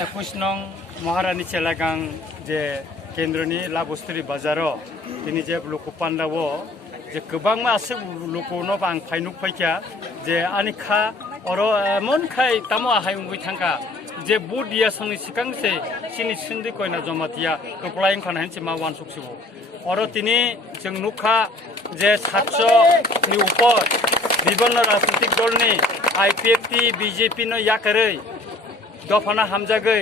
21 নং মহারানী চেলাগাং যে কেন্দ্রনি লাবস্তরি বাজারও তিনি যে লোক পান্ডাও যে গোबां मासे लोकनो आं फाइनुक फैखा जे आनिखा अरो एमन खाय तामो आहाय उंगै थांखा जे बुट दिया संनि सिकांसे सिनि सिन्दि कयना जमातिया कप्लायन खानायनसे मा वान सकसिबो अरो तिनि जों नुखा जे 700 नि ऊपर विभिन्न राजनीतिक दलनि आईपीएफटी बीजेपी नो याकरै दफाना हामजागै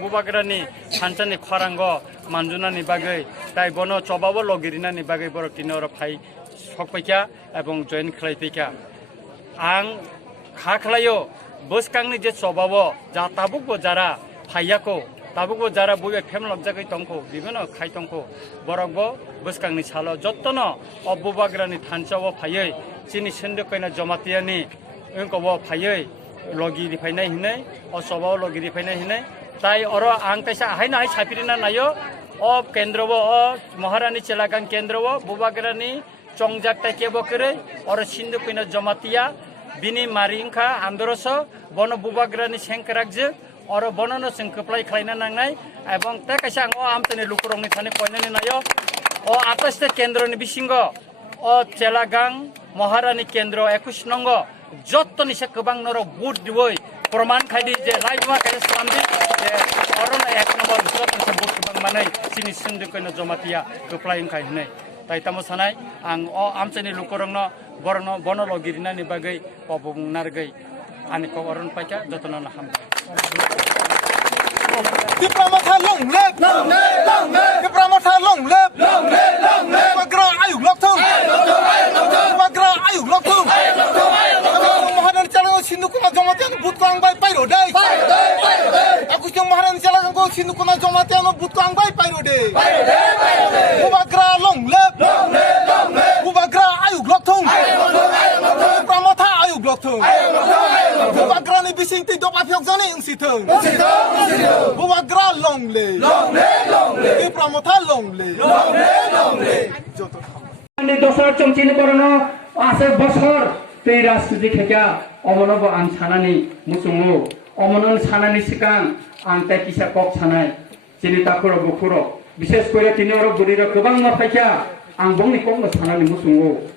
बुबाग्रानि सानचानि खरांग मानजुनानि बागै ताइ बनो चबाबो लगिरिनानि बागै बर तिनर फाइ सकपैखा एवं जइन खलायफैखा आं खा खलायो बसकांनि जे चबाबो जा ताबुक बजारा फाइयाको ताबुक बजारा बय फेम लबजागै तंखौ बिभिन्न खाय तंखौ बरकबो बसकांनि सालो जत्तन अ बुबाग्रानि थानचावो फायै चिनि सोन्दोकैना जमातियानि अंकबो फायै लगिरि फायनाय हिनै असबाव लगिरि फायनाय हिनै ताइ अरो आं कैसा हाय नाय साफिरिना नायो अ केन्द्रबो अ महारानी चेलागां केन्द्रबो बुबाग्रानि चंजाक ताइकेबो करे अरो सिन्दु पैना जमातिया बिनि मारिंखा आन्दरस बन बुबाग्रानि सेंकराकजो अरो बननो जों खोप्लाय खालायना नांनाय एवं ता कैसा आं आमतने लुकुरंनि थाने पयनानै नायो अ 28 केन्द्रनि बिसिंग अ चेलागां महारानी केन्द्र 21 नंग जत्तनि से गोबां नर बुट दिवै प्रमाण खायदि जे लाइबा खायदि सामदि जे अरन 1 नम्बर जत्तनि से बुट गोबां मानै सिनि सिन्दुकैनो जमातिया गोप्लायन खाय हनै ताइ तामो सानाय आं अ आमचेनि लुकुरंनो बरनो बन लगिरिनानि बागै पबुंनारगै आनि को अरन पाइका जतन हाम Diplomata long live, diplomata long live, Bubagra ayu lok thung, Bubagra ayu lok thung, Maharan Chalagang Sindukuna Jomatian Butkang by Pyro Day, Aku Jong Maharan Chalagang Sindukuna Jomatian Butkang by Pyro Day, Bubagra long live, Bubagra ayu lok thung, Diplomata ayu lok thung, Bubagra ni bising ti dop apyok jani ung sithung. Bubagra long live, Diplomata long live, Ni dosar chongchini korono ase bosor tei rajniti theka omonobo ang sanani musungu omonon sanani sikang ang tai kisa kok sanai chini takuro bukuro bishesh kore tinoro buriro gobang ma phaikha ang bongni kokno sanani musungu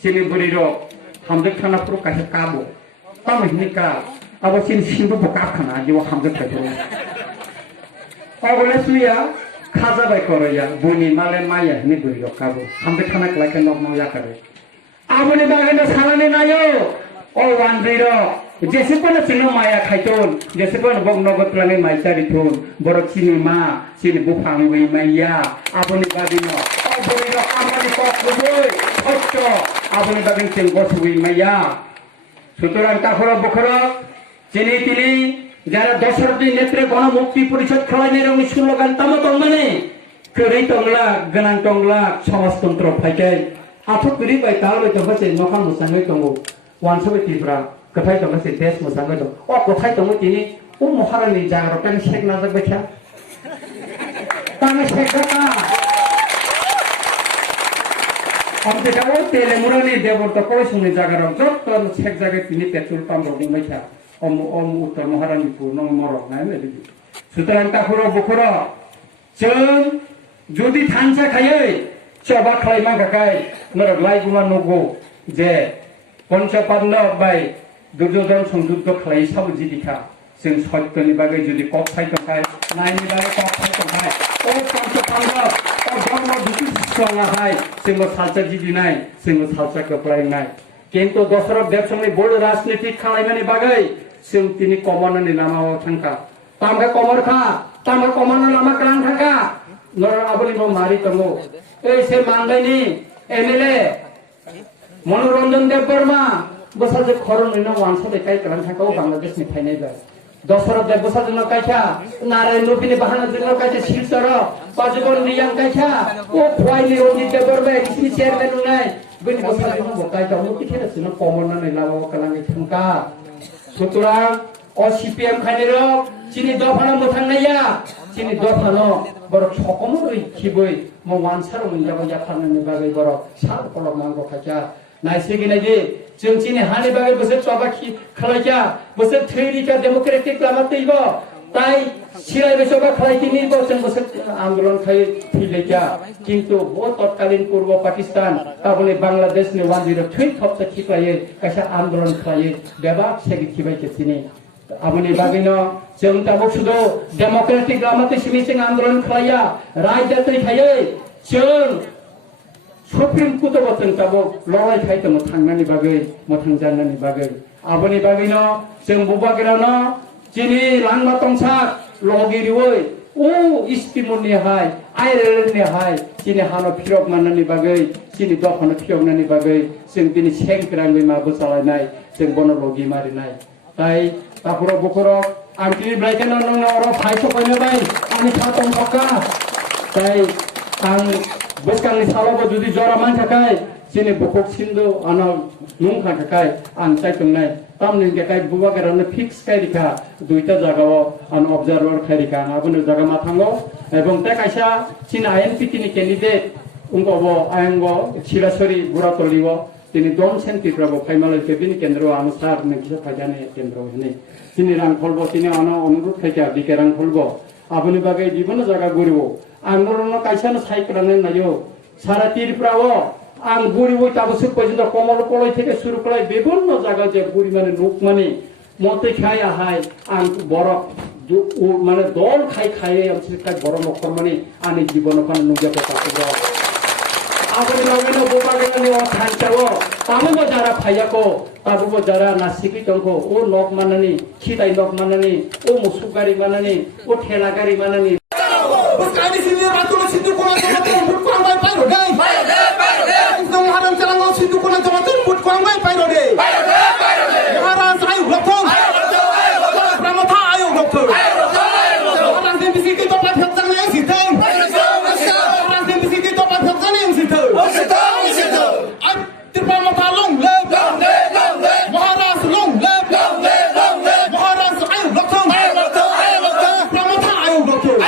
chini buriro hamjak thana puro kaise kabo tamhini ka abo chini sindu bokap khana jiwa hamjak thaiko Ogole suya खाजा bye करया बुनि माले माया नि bureau काबो हमबे खाना लाके नक नया करे आबनि बागेनो सालानि नायो ओ वानब्रिरो जेसेपनो सिनो माया खाइतोन जेसेपनो बग नगद लाङै माइसारि थुन बरचिनि मा सिनि बुफां बै माया आबनि बागेनो ओ बुरिरो आमानि पकबोय अच्च आबनि बागेन सिन गसुबै माया सुतरां ताखरो बखरो चिनि तिनि যারা দশরথী নেত্রে গণমুক্তি পরিষদ খেলাইনের রঙি স্লোগান তামো তংমানে করেই তংলা গনাং তংলা সমাজতন্ত্র ফাইকাই আথক করি বাই তাহলে তো হচ্ছে নখান মোসাঙ্গই দङ ওয়ানসবে ত্রিপুরা কোথায় দङ সে দেশ মোসাঙ্গই দङ ও কোথায় দङ তিনি ও মহারানী জাগরতান শেখ নাজক বেছা তামে শেখ না আমতে ও তেলে মুরানি দেবর তো কই শুনে জাগরক যত শেখ জাগে তিনি পেট্রোল পাম্প রঙাইছা om uttar maharani pur nong morok na me sutarang takuro bukuro जों जुदि थानसा खायै चबा खालायमा गाखाय मरक लाइगुमा नगो जे पन्चपान्न बाय दुर्योधन संयुक्त खालाय साबु जिदिखा जों सत्यनि बागै जुदि कक फाइतखाय नायनि बागै कक फाइतखाय ओ पन्चपान्न ओ धर्म दुखु संगाहाय जों सालसा जिदिनाय जों सालसा कप्लायनाय किन्तु दशरथ देवसंनि बड़ राजनीति खालायमानि बागै जों तिनि कमननि लामायाव थांखा तामगा कमरखा तामगा कमननि लामा क्रां थांखा नर आबनि न मारि तंगो ए से मांगलायनि एमएलए मनोरंजन देव बर्मा बसा जे खरनैनो वानसा देखाय क्रां थांखा बांलादेशनि फायनाय बा दशरथ देव बसा जन कायखा नारायण लुपिनि बाहाना जन कायखा शिलचर पाजबन रियां कायखा ओ खवाइनि रंजित देव बर्मा इसनि चेयरमैन उनाय बनि बसा जन बकाय दंगो किथेना सिनो कमननि लामायाव कालाङै थांखा सुतरां ओ सीपीएम खानेरो चिनि दफाना मोथांनाया चिनि दफानो बरक सकमरै खिबै म वानसार मोनजाबा जाफाननि बागै बरक सार कलम नांगौ खाजा नायसिगिनायदि जों चिनि हानि बागै बोसोर चबा खि खालायजा बोसोर थैरिका डेमोक्रेटिक लामा तैगो তাই সিলাই বেসবা খাইকিনি বছর বছর আন্দোলন খাই থিলেকা কিন্তু ও তৎকালীন পূর্ব পাকিস্তান তাবলে বাংলাদেশ নে 103 থপসা খিপায়ে কাসা আন্দোলন খাইয়ে দেবা সেগি খিবাইকে চিনি আমনি বাগিনো जों दाबो सुदो डेमोक्रेटिक लामाते सिमिसिं आंदोलन खाया रायजातै खायै जों सुप्रीम कोर्टआव जों दाबो लड़ाई खायदों थांनायनि बागै मोथां जाननायनि बागै आबनि बागैनो जों बुबागिरानो जिनि लांमा तंसा लगिरिवै ओ इस्टिमनि हाय आइरेलनि हाय जिनि हानो फिरक माननायनि बागै जिनि दखानो फिरकनायनि बागै जों दिनै सेंग्राङै माबो चालायनाय जों बन लगी मारिनाय ताई तापुरो बुखुरो आंनि ब्लाइकेन नंगौ फाइसो फैनोबाय आंनि खातम पक्का ताई आं बोसकांनि सालावबो जुदि जरा मान थाखाय जिनि बुखक सिन्दु आनो नुं खा थाखाय आं चाइतंनाय तामनि गेकाय बुबागेरानो फिक्स कायरिखा दुइटा जागाव आन ऑब्जर्वर खायरिखा आबनो जागा मा थांगो एबं ते कायसा चिन आईएनपीटी नि कैंडिडेट उंगबो आयंगो छिरासरी बुरातलिवो तिनि दम सेंटिफ्राबो फाइमालै केबिन केन्द्र अनुसार नकिसा फाजाने केन्द्र हने तिनि रां फलबो तिनि आनो अनुरोध खायका बिकेरां फलबो आबनि बागै जीवन जागा गुरिबो आंदोलन कायसानो साइक्राने नायो सारा तिरफ्रावो आं गुरिबो ताबसु पयजन कमल कलय থেকে শুরু করে বিভিন্ন জায়গা যে গুরি মানে লোক মানে মতে খায় আহাই আং বরফ মানে দল খাই খাইয়ে আমসি খাই বড় নকর মানে আনি জীবন ওখানে নুগে পাতাবো আবনি লগেনো বোবাগেনো থানতাবো তাবো যারা ফাইয়াকো তাবো যারা নাসিকি তংকো ও নক মানানি খিদাই নক মানানি ও মুসুগারি মানানি ও ঠেলা গাড়ি মানানি Kami sini batu situ kuna jamatin but kuang bai pai rode. Pai rode. Nong haram jalan ngau situ kuna jamatin but kuang bai pai rode. Pai rode. Haram ayu lokong. Pramotha ayu lokong. Haram sin bisi ki topat hekjang nai siteng. Haram sin bisi ki topat hekjang nai siteng. Ay Pramotha long le. Maharaj long le. Maharaj ayu lokong. Pramotha ayu lokong.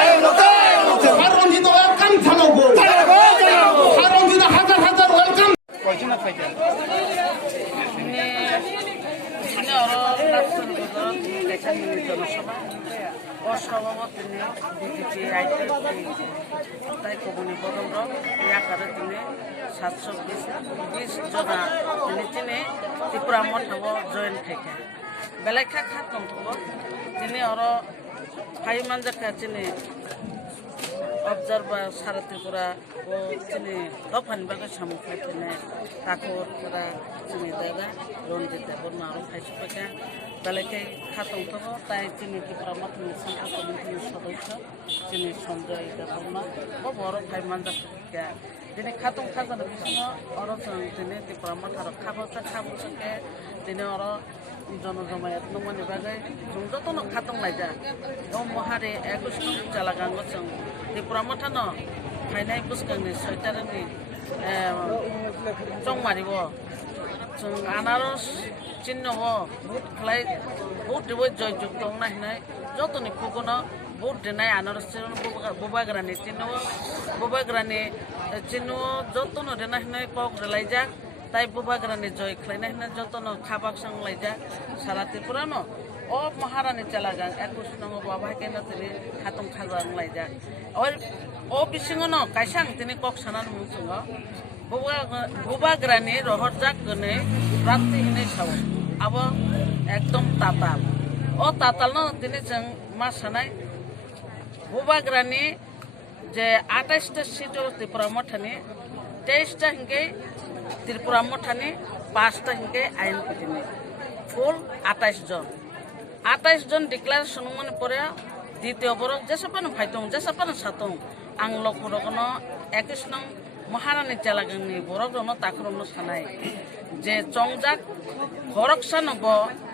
অসভাপতি BJP IT তাই কবনি বদল ইয়াকারে তিনি 720 জনা তিনি Tripura মঠব join থেকে বেলেখা খাতম তিনি আর ফাইমান জাকা তিনি অবজারভার সারা ত্রিপুরা ও তিনি দফানি বাগে সামুখে তিনি কাকরপুরা তিনি দাদা রঞ্জিত বর্মা আর ফাইসু পেকা বেলেখাই খাতম থাকো তাই তিনি ত্রিপুরা মাধ্যমিক সংখ্যা কমিটির সদস্য তিনি সঞ্জয় বর্মা ও বড় ফাইমান জাকা তিনি খাতম খাজানো বিষ্ণু অরচন তিনি ত্রিপুরা মাঠার খাবছকে তিনি আর জনজমায়েত নমনি বাগে जों जतनो खातम लायजा ओ महारे 21 नं जालागांगो जों त्रिपुरा मठानो फाइनाय बुसगांनि सयतारनि जंमारिबो जों आनारस चिन्हबो बुट खलाय बुट देबो जय जुक्त नायनाय जतनि फुगनो बुट देनाय आनारस बुबाग्रानि चिन्ह जतनो देनाय कक लायजा তাই বুবাগ্রানি জয় খাইনাই না যতন খাবাক সংলাইজা সারা ত্রিপুরানো ও মহারানী চালাগা 21 নং বাবা কেন তিনি খাতম খাজা লাইজা আর ও বিসিংনো কাইসাং তিনি কক সানান মুসুং বুবাগ্রানি রহরজাক গনে প্রাপ্তি হিনে সাও আব একদম তাতাল ও তাতাল ন তিনি जों मा সানাই বুবাগ্রানি যে 28টা সিট ত্রিপুরা মঠানি 23টা হিংকে त्रिपुरा मठानी 5टा हिंके आईएनपीटी फुल 28 जन डिक्लारेशन मन पर द्वितीय बरक जेसेबानो फाइतों जेसेबानो सातों आं लखरगनो 21 नं महारानी चालागांनि बरकनो ताखरनो सानाय जे चंगजाक हरकसानो ब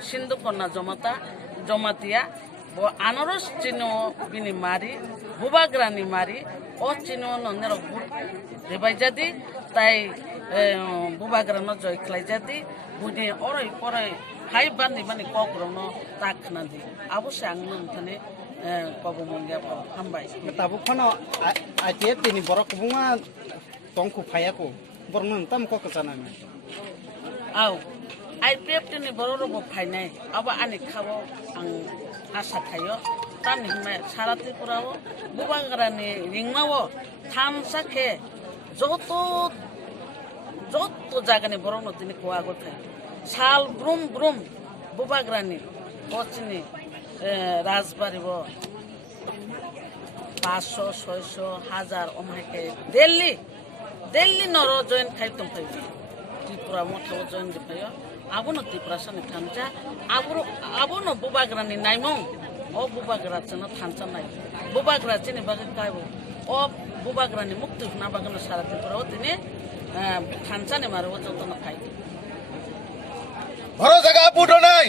सिंधु कन्या जमातिया ब आनारस चिनो बिनि मारी बुबाग्रानि मारी ओ चिनो ननेर गुड रेबायजादि ताई बुबाग्रानो जय खालायजादि बुदि अराय पराय हाय बानि ककरनो ताखनादि अबसे आं नोंथाने कबमंगिया हामबाय ताबु खनो आइटिएफ दिनि बरक बुङा तंखु फायाको बरन तम कक जानानै आउ आइपिएफ दिनि बररबो फायनाय अब आनि खाबो आं आशा थायो tamni hingmai sara Tripurao bubagrani ringmao thamsakhe joto jagani borokno tini koago thai sal brum brum bubagrani pachini rajbaribo 500 600 1000 omhaike Delhi noro join khaitum phai Tripura motho join dipayo abono Tripura sani thamja abono bubagrani naimong o bubagra chana thamcha nai bubagra chini bagai kaibo o bubagrani mukti na bagano sara Tripura tini thamcha ni maro jontona phai বড় জায়গা পুটো নাই